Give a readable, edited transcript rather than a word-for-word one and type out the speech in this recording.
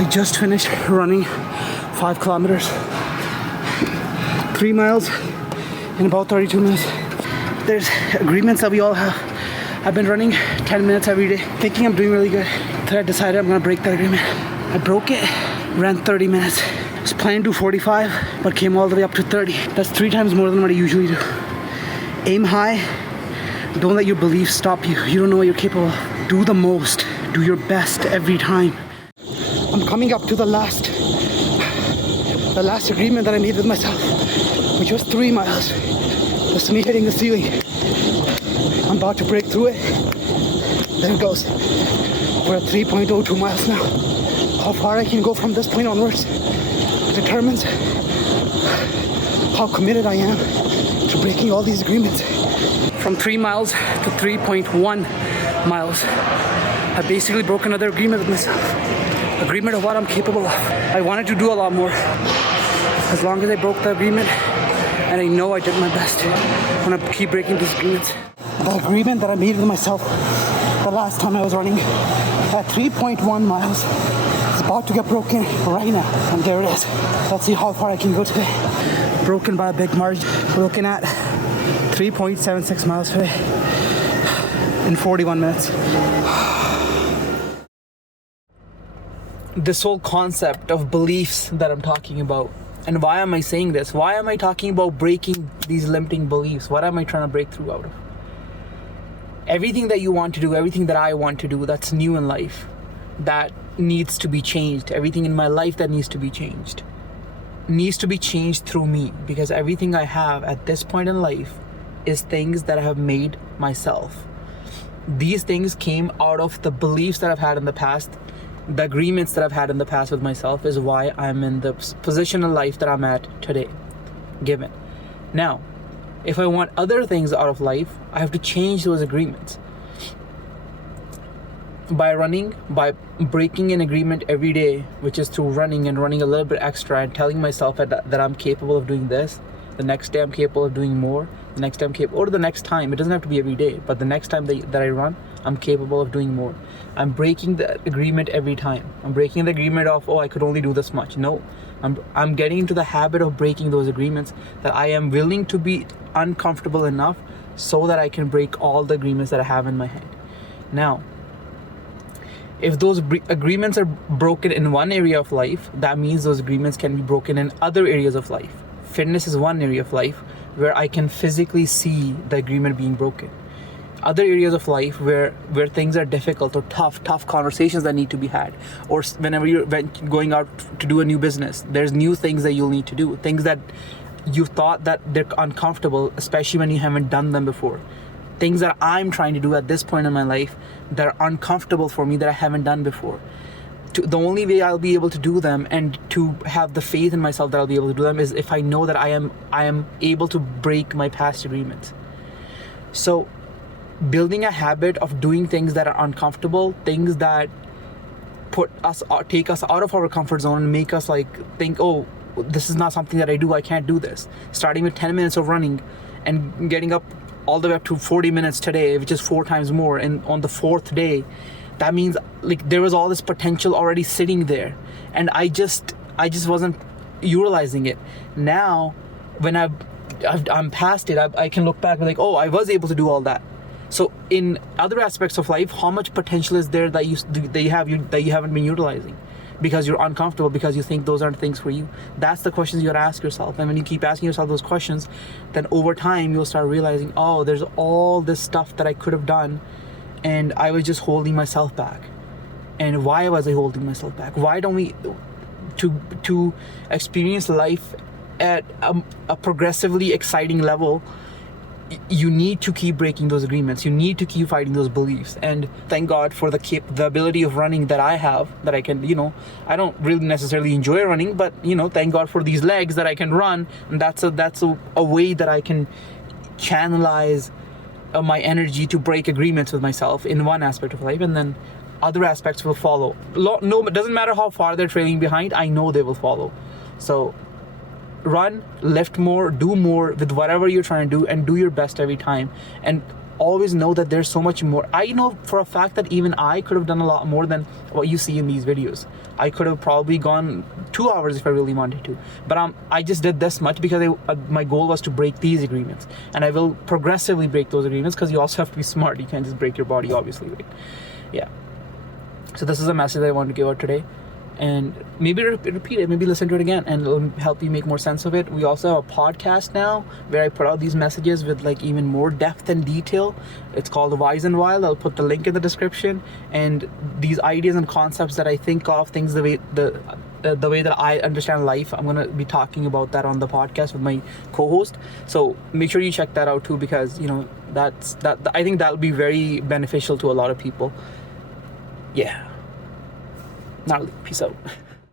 I just finished running 5 kilometers, 3 miles in about 32 minutes. There's agreements that we all have. I've been running 10 minutes every day, thinking I'm doing really good. Then I decided I'm gonna break that agreement. I broke it, ran 30 minutes. I was planning to do 45, but came all the way up to 30. That's 3 times more than what I usually do. Aim high. Don't let your beliefs stop you. You don't know what you're capable of. Do the most. Do your best every time. I'm coming up to the last agreement that I made with myself, which was 3 miles. That's me hitting the ceiling. I'm about to break through it. There it goes. We're at 3.02 miles now. How far I can go from this point onwards determines how committed I am to breaking all these agreements. From 3 miles to 3.1 miles, I basically broke another agreement with myself. Agreement of what I'm capable of. I wanted to do a lot more. As long as I broke the agreement, and I know I did my best, I'm gonna keep breaking these agreements. The agreement that I made with myself the last time I was running at 3.1 miles is about to get broken right now, and there it is. Let's see how far I can go today. Broken by a big margin. Broken at 3.76 miles today in 41 minutes. This whole concept of beliefs that I'm talking about, and why am I saying this? Why am I talking about breaking these limiting beliefs? What am I trying to break through out of? Everything that you want to do, everything that I want to do that's new in life, that needs to be changed. Everything in my life that needs to be changed through me, because everything I have at this point in life is things that I have made myself. These things came out of the beliefs that I've had in the past. The agreements that I've had in the past with myself is why I'm in the position in life that I'm at today, given. Now, if I want other things out of life, I have to change those agreements. By running, by breaking an agreement every day, which is through running and running a little bit extra and telling myself that I'm capable of doing this, the next day I'm capable of doing more, the next time I'm capable, or the next time, it doesn't have to be every day, but the next time that I run, I'm capable of doing more. I'm breaking the agreement every time. I'm breaking the agreement of, I could only do this much. No, I'm getting into the habit of breaking those agreements, that I am willing to be uncomfortable enough so that I can break all the agreements that I have in my head. Now, if those agreements are broken in one area of life, that means those agreements can be broken in other areas of life. Fitness is one area of life where I can physically see the agreement being broken. Other areas of life where things are difficult or tough conversations that need to be had, or whenever you're going out to do a new business, there's new things that you'll need to do, things that you thought that they're uncomfortable, especially when you haven't done them before. Things that I'm trying to do at this point in my life that are uncomfortable for me, that I haven't done before. The only way I'll be able to do them and to have the faith in myself that I'll be able to do them is if I know that I am able to break my past agreements. So building a habit of doing things that are uncomfortable, things that take us out of our comfort zone and make us think, this is not something that I do, I can't do this. Starting with 10 minutes of running and getting up all the way up to 40 minutes today, which is 4 times more, and on the 4th day, that means there was all this potential already sitting there, and I just wasn't utilizing it. Now when I'm past it, I can look back and I was able to do all that. So in other aspects of life, how much potential is there that you haven't been utilizing because you're uncomfortable, because you think those aren't things for you? That's the questions you gotta ask yourself. And when you keep asking yourself those questions, then over time you'll start realizing, there's all this stuff that I could have done, and I was just holding myself back. And why was I holding myself back? Why don't we to experience life at a progressively exciting level? You need to keep breaking those agreements. You need to keep fighting those beliefs. And thank God for the ability of running that I have, that I can, I don't really necessarily enjoy running, but thank God for these legs that I can run, and that's a way that I can channelize my energy to break agreements with myself in one aspect of life, and then other aspects will follow. No, it doesn't matter how far they're trailing behind, I know they will follow. So run, lift more, do more with whatever you're trying to do, and do your best every time. And always know that there's so much more. I know for a fact that even I could have done a lot more than what you see in these videos. I could have probably gone 2 hours if I really wanted to, but I just did this much because my goal was to break these agreements, and I will progressively break those agreements, because you also have to be smart. You can't just break your body, obviously, right? Yeah. So this is a message that I wanted to give out today, and maybe repeat it, maybe listen to it again, and it'll help you make more sense of it. We also have a podcast now where I put out these messages with like even more depth and detail. It's called Wise and Wild. I'll put the link in the description, and these ideas and concepts that I think of, things the way that I understand life, I'm gonna be talking about that on the podcast with my co-host. So make sure you check that out too, because I think that'll be very beneficial to a lot of people. Yeah. Gnarly. Peace out.